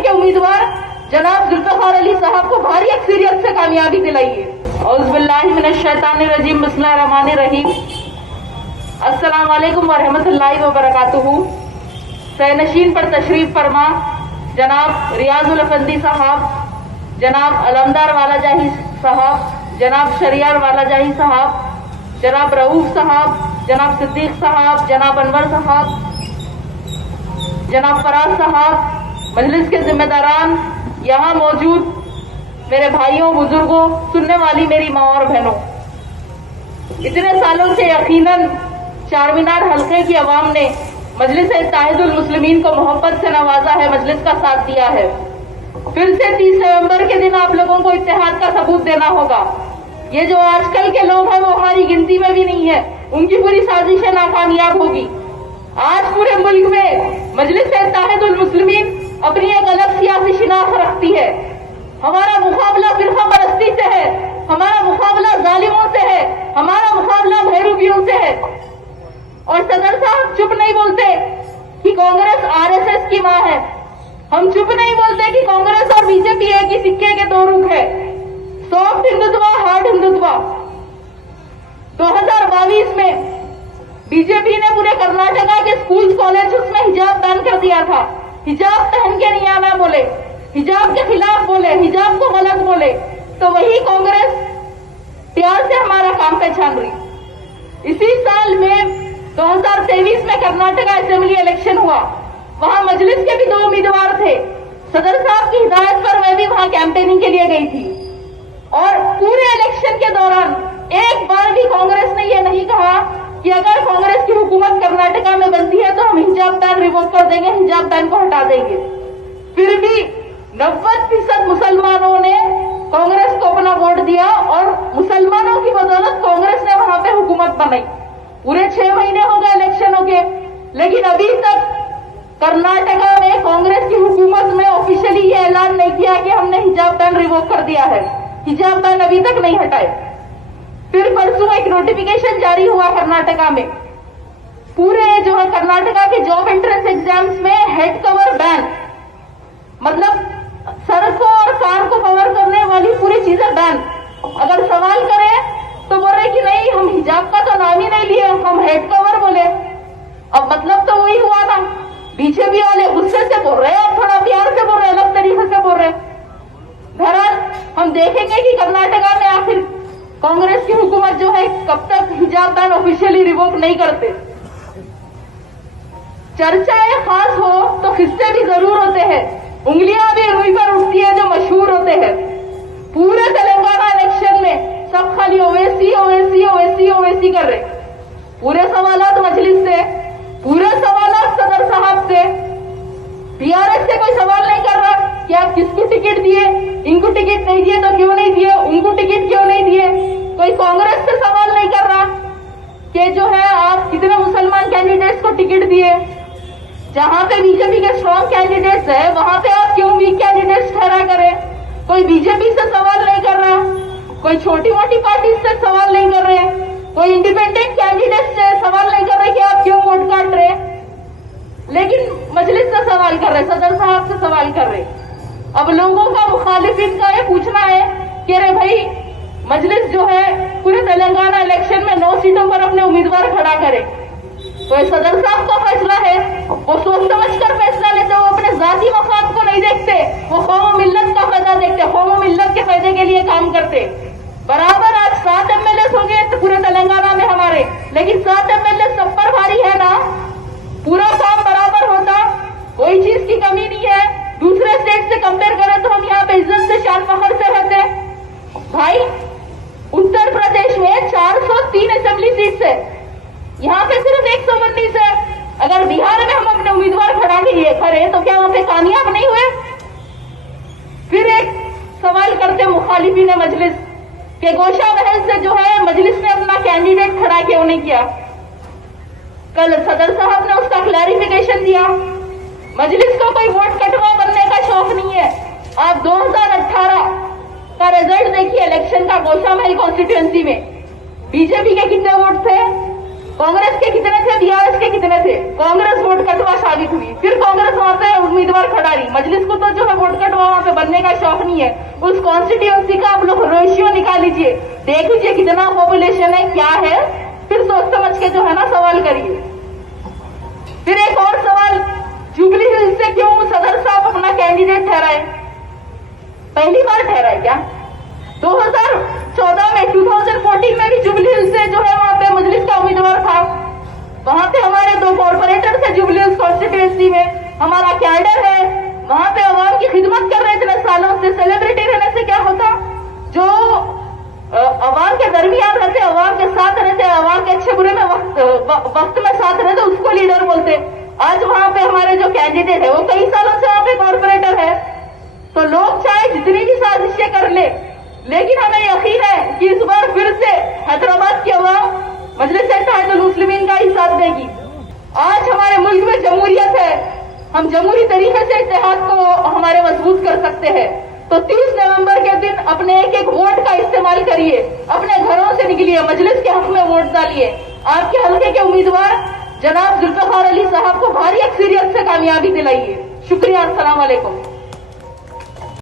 के उम्मीदवार जनाब जुल्फिकार अली साहब को भारी अक्सरियत से कामयाबी दिलाइए। औज़ुबिल्लाहिमिनश्शैतानिर्रजीम, बिस्मिल्लाहिर्रहमानिर्रहीम। अस्सलाम वालेकुम व रहमतुल्लाहि व बरकातुहू। सैनशीन पर तशरीफ फरमा जनाब रियाजुल अफंदी साहब, जनाब अलमदार वालाजाही साहब, जनाब शरियार वालाजाही साहब, जनाब रऊफ साहब, जनाब सिद्दीक साहब, जनाब अनवर साहब, जनाब फराज साहब, मजलिस के जिम्मेदारान, यहाँ मौजूद मेरे भाइयों बुजुर्गों, सुनने वाली मेरी माँ और बहनों, इतने सालों से यकीनन चारमीनार हल्के की अवाम ने मजलिस इत्तेहादुल मुस्लिमीन को मोहब्बत से नवाजा है, मजलिस का साथ दिया है। फिर से 30 नवंबर के दिन आप लोगों को इत्तेहाद का सबूत देना होगा। ये जो आजकल के लोग हैं वो हमारी गिनती में भी नहीं है, उनकी पूरी साजिशें नाकामयाब होगी। आज पूरे मुल्क में मजलिस इत्तेहादुल मुस्लिमीन अपनी एक अलग सियासी शिनाख्त रखती है। हमारा मुकाबला फिरका परस्ती से है, हमारा मुकाबला जालिमों से है, हमारा मुकाबला भैरूबियों से है। और सदर साहब चुप नहीं बोलते कि कांग्रेस आरएसएस की मां है, हम चुप नहीं बोलते कि कांग्रेस और बीजेपी एक ही सिक्के के दो रुख है। Soft Hindutva, hard Hindutva. 2022 में बीजेपी ने पूरे कर्नाटका के स्कूल कॉलेज में हिजाब बैन कर दिया था। हिजाब पहन के नहीं आना बोले, हिजाब के खिलाफ बोले, हिजाब को गलत बोले, तो वही कांग्रेस प्यार से हमारा काम पहचान रही। इसी साल में 2023 में कर्नाटका असेंबली इलेक्शन हुआ, वहां मजलिस के भी 2 उम्मीदवार थे। सदर साहब की हिदायत पर मैं भी वहां कैंपेनिंग के लिए गई थी और पूरे इलेक्शन के दौरान एक बार भी कांग्रेस ने यह नहीं कहा कि अगर कांग्रेस की हुकूमत कर्नाटका में बनती है तो हम हिजाब बैन रिवोक कर देंगे, हिजाब बैन को हटा देंगे। फिर भी 90% मुसलमानों ने कांग्रेस को अपना वोट दिया और मुसलमानों की बदौलत कांग्रेस ने वहां पे हुकूमत बनाई। पूरे 6 महीने हो गए इलेक्शनों के, लेकिन अभी तक कर्नाटका में कांग्रेस की हुकूमत में ऑफिशियली ये ऐलान नहीं किया कि हमने हिजाब बैन रिवोक कर दिया है। हिजाब बैन अभी तक नहीं हटाए। फिर परसों एक नोटिफिकेशन जारी हुआ कर्नाटका में, पूरे जो है कर्नाटका के जॉब एंट्रेंस एग्जाम्स में हेड कवर बैन, मतलब सर को और कान को कवर करने वाली पूरी चीजें बैन। अगर सवाल करें तो बोल रहे कि नहीं हम हिजाब का तो नाम ही नहीं लिए, हम हेड कवर बोले। अब मतलब तो वही हुआ ना, बीजेपी वाले गुस्से से बोल रहे हैं और थोड़ा प्यार से बोल रहे हैं, अलग तरीके से बोल रहे। बहरहाल हम देखेंगे कि कर्नाटका में आखिर कांग्रेस की हुकूमत जो है कब तक हिजाब बैन ऑफिशियली रिवोक नहीं करते। चर्चाएं खास हो तो किस्से भी जरूर होते हैं, उंगलियां भी रुई पर उठती है जो मशहूर होते हैं। पूरे तेलंगाना इलेक्शन में सब खाली ओवैसी ओवैसी ओवैसी ओवैसी कर रहे, पूरे सवालात मजलिस से, पूरे सवालात सदर साहब से। टीआरएस से कोई सवाल नहीं कर रहा कि आप किसको टिकट दिए, इनको टिकट नहीं दिए तो क्यों नहीं दिए, उनको टिकट क्यों नहीं दिए। कोई कांग्रेस से सवाल नहीं कर रहा कि जो है आप कितने मुसलमान कैंडिडेट्स को टिकट दिए। जहां पे बीजेपी के स्ट्रॉन्ग कैंडिडेट्स है वहां पे आप क्यों वीक कैंडिडेट्स ठहरा करें। कोई बीजेपी से सवाल नहीं कर रहा, कोई छोटी मोटी पार्टी से सवाल नहीं कर रहे, कोई इंडिपेंडेंट कैंडिडेट से सवाल नहीं कर रहे कि आप क्यों वोट काट रहे, लेकिन मजलिस से सवाल कर रहे, सदर साहब से सवाल कर रहे। अब लोगों का मुखालिफिन का ये पूछना है कि अरे भाई मजलिस जो है पूरे तेलंगाना इलेक्शन में 9 सीटों पर अपने उम्मीदवार खड़ा करे, तो ये सदर साहब का फैसला है, वो सोच समझ कर फैसला लेते, वो अपने जाती मफाद को नहीं देखते, वो कौम मिल्लत का फायदा देखते, कौम मिल्लत के फायदे के लिए काम करते। बराबर आज 7 एमएलए होंगे तो पूरे तेलंगाना में हमारे, लेकिन 7 एमएलए सब पर भारी है ना, पूरा काम बराबर होता, कोई चीज की कमी नहीं है। दूसरे स्टेट से कंपेयर करें तो हम यहाँ पे इज्जत से शान फखर से रहते। भाई उत्तर प्रदेश में 403 असेंबली सीट है, यहाँ पे सिर्फ 119 है। अगर बिहार में हम अपने उम्मीदवार खड़ा किए करें तो क्या वहां पे कामयाब नहीं हुए। फिर एक सवाल करते मुखालिफिन मजलिस के गोशा महल से जो है मजलिस ने अपना कैंडिडेट खड़ा क्यों नहीं किया। कल सदर साहब ने उसका क्लैरिफिकेशन दिया। मजलिस को कोई वोट कटवा बनने का शौक नहीं है। आप 2018 का रिजल्ट देखिए इलेक्शन का गोशा महल कॉन्स्टिट्यूएंसी में बीजेपी के कितने वोट थे कांग्रेस के कितने थे, बीआरएस के कितने थे? कांग्रेस वोट कटवा साबित हुई। फिर कांग्रेस वहां पे उम्मीदवार खड़ा रही। मजलिस को तो जो है वोट कटवा वहां पे बनने का शौक नहीं है। उस कॉन्स्टिट्यूएंसी का आप लोग रेशियो निकाल लीजिए, देख लीजिए कितना पॉपुलेशन है, क्या है, फिर सोच समझ के जो है ना सवाल करिए। फिर एक और सवाल, जुबली हिल्स से क्यों सदर साहब अपना कैंडिडेट ठहराए? पहली बार ठहराए क्या? 2014 में 2014 में भी जुबली हिल्स से जो है वहां पे मजलिस का उम्मीदवार था। वहां पे हमारे 2 कॉर्पोरेटर थे जुबली हिल्स कॉन्स्टिट्यूएंसी में, हमारा कैडर है, वहां पे अवाम की खिदमत कर रहे इतने सालों से। सेलिब्रिटी रहने से क्या होता? जो अवाम के दरमियान रहते, अवाम के साथ रहते, अवाम के अच्छे बुरे में वक्त में साथ रहते, उसको लीडर बोलते। आज वहां पे हमारे जो कैंडिडेट है वो कई सालों से वहां पे कॉर्पोरेटर है। तो लोग चाहे जितनी भी साजिशें कर ले, लेकिन हमें यकीन है कि इस बार फिर से हैदराबाद की अवाम मजलिस-ए-इत्तेहादुल मुस्लिमीन का ही साथ देगी। आज हमारे मुल्क में जमहूरियत है, हम जमहूरी तरीके से इत्तेहाद को हमारे मजबूत कर सकते हैं। तो 30 नवंबर के दिन अपने एक एक वोट का इस्तेमाल करिए, अपने घरों से निकलिए, मजलिस के हक में वोट डालिए। आपके हल्के के उम्मीदवार जनाब जुल्फिकार अली साहब को भारी अक्सरियत से कामयाबी दिलाइए। शुक्रिया, अस्सलाम वालेकुम।